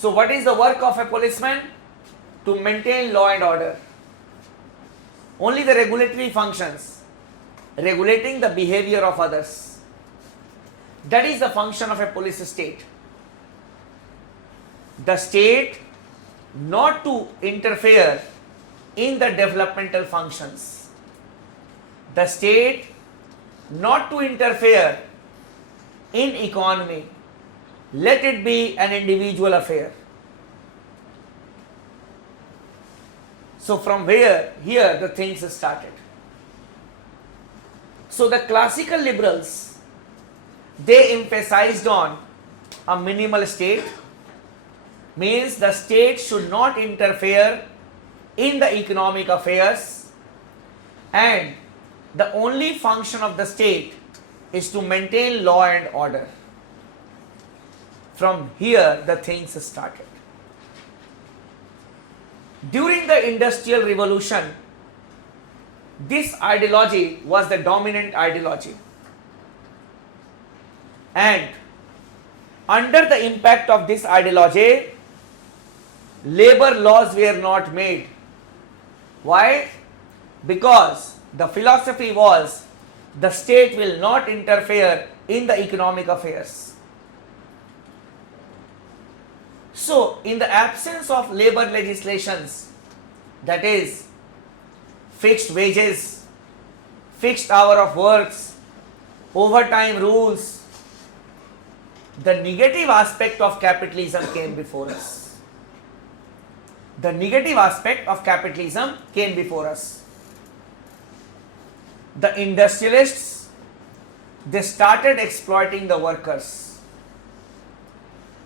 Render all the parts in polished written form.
So what is the work of a policeman? To maintain law and order. Only the regulatory functions, regulating the behavior of others. That is the function of a police state. The state not to interfere in the developmental functions. The state not to interfere in economy. Let it be an individual affair. So from here the things started. So the classical liberals, they emphasized on a minimal state, means the state should not interfere in the economic affairs, and the only function of the state is to maintain law and order. From here the things started. During the Industrial Revolution, this ideology was the dominant ideology, and under the impact of this ideology, labor laws were not made. Why? Because the philosophy was the state will not interfere in the economic affairs. So, in the absence of labor legislations, that is, fixed wages, fixed hour of works, overtime rules, the negative aspect of capitalism came before us. The negative aspect of capitalism came before us. The industrialists, they started exploiting the workers,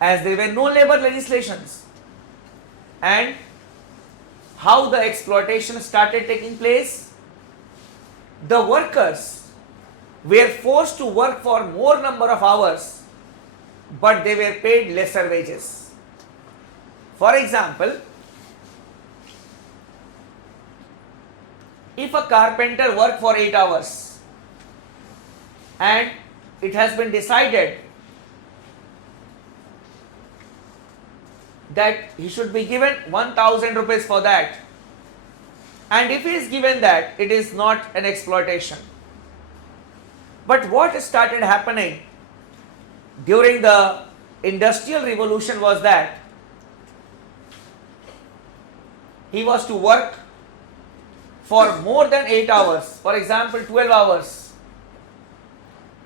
as there were no labor legislations. And how the exploitation started taking place? The workers were forced to work for more number of hours, but they were paid lesser wages. For example, if a carpenter worked for 8 hours and it has been decided that he should be given 1000 rupees for that, and if he is given that, it is not an exploitation. But what started happening during the Industrial Revolution was that he was to work for more than 8 hours, for example 12 hours,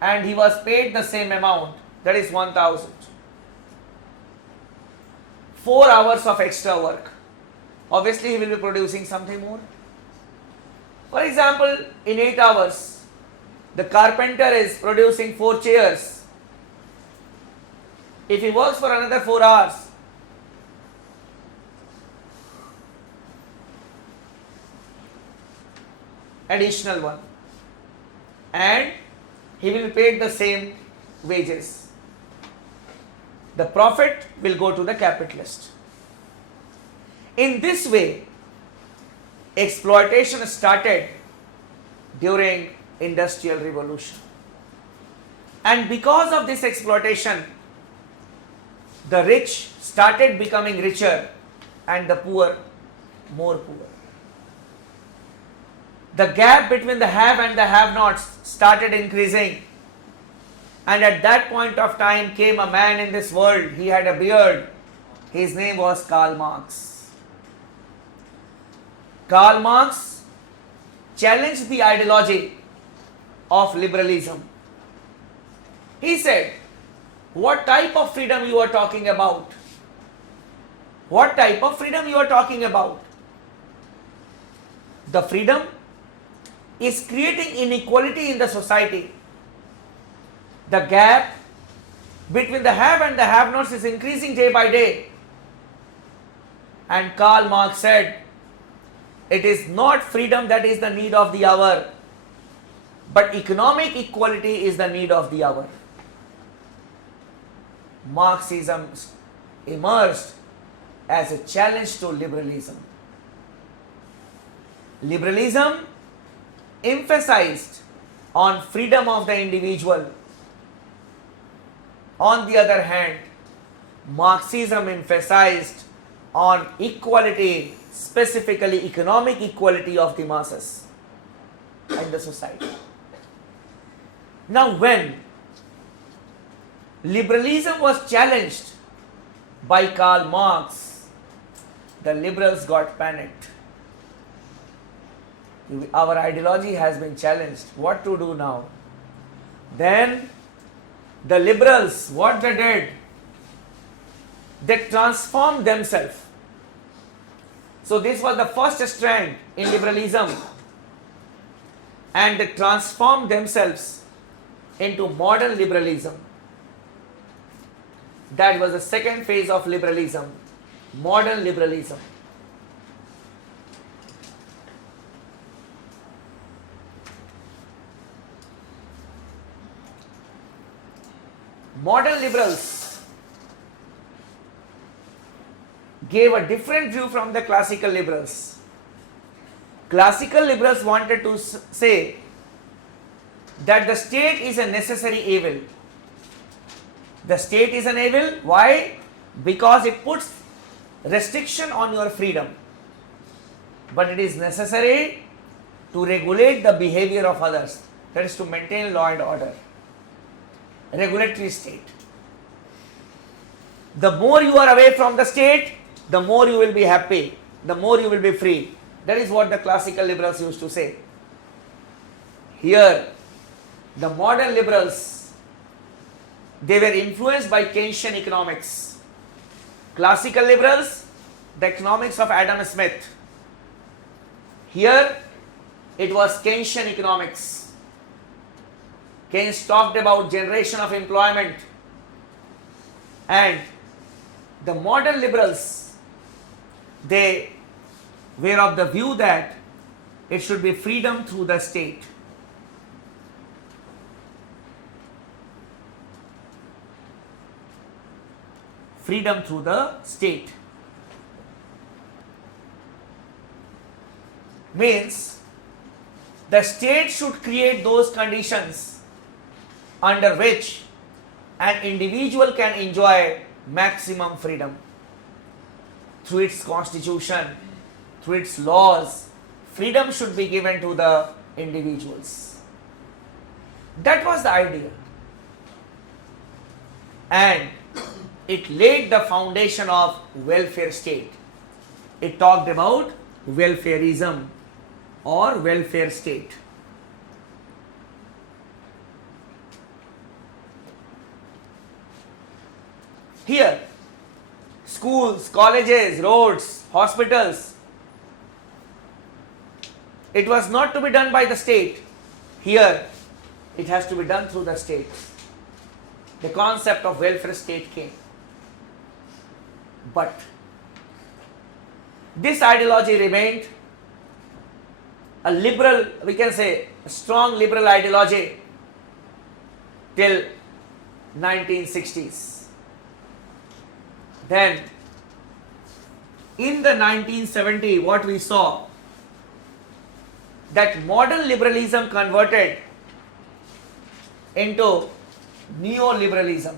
and he was paid the same amount, that is 1000. 4 hours of extra work, obviously he will be producing something more. For example, in 8 hours, the carpenter is producing 4 chairs. If he works for another 4 hours, additional one, and he will be paid the same wages. The profit will go to the capitalist. In this way, exploitation started during Industrial Revolution. And because of this exploitation, the rich started becoming richer and the poor more poor. The gap between the have and the have-nots started increasing. And at that point of time came a man in this world. He had a beard. His name was Karl Marx. Karl Marx challenged the ideology of liberalism. He said, what type of freedom you are talking about? What type of freedom you are talking about? The freedom is creating inequality in the society. The gap between the have and the have-nots is increasing day by day. And Karl Marx said, it is not freedom that is the need of the hour, but economic equality is the need of the hour. Marxism emerged as a challenge to liberalism. Liberalism emphasized on freedom of the individual. On the other hand, Marxism emphasized on equality, specifically economic equality of the masses in the society. Now, when liberalism was challenged by Karl Marx, the liberals got panicked. Our ideology has been challenged. What to do now? Then the liberals, what they did? They transformed themselves. So this was the first strand in liberalism, and they transformed themselves into modern liberalism. That was the second phase of liberalism, modern liberalism. Modern liberals gave a different view from the classical liberals. Classical liberals wanted to say that the state is a necessary evil. The state is an evil. Why? Because it puts restriction on your freedom. But it is necessary to regulate the behavior of others. That is to maintain law and order. Regulatory state. The more you are away from the state, the more you will be happy, the more you will be free. That is what the classical liberals used to say. Here, the modern liberals, they were influenced by Keynesian economics. Classical liberals, the economics of Adam Smith. Here, it was Keynesian economics. Keynes talked about generation of employment, and the modern liberals, they were of the view that it should be freedom through the state. Freedom through the state means the state should create those conditions under which an individual can enjoy maximum freedom through its constitution, through its laws. Freedom should be given to the individuals. That was the idea, and it laid the foundation of welfare state. It talked about welfareism or welfare state. Here, schools, colleges, roads, hospitals, it was not to be done by the state. Here, it has to be done through the state. The concept of welfare state came. But this ideology remained a liberal, we can say, a strong liberal ideology till 1960s. Then, in the 1970s, what we saw, that modern liberalism converted into neoliberalism.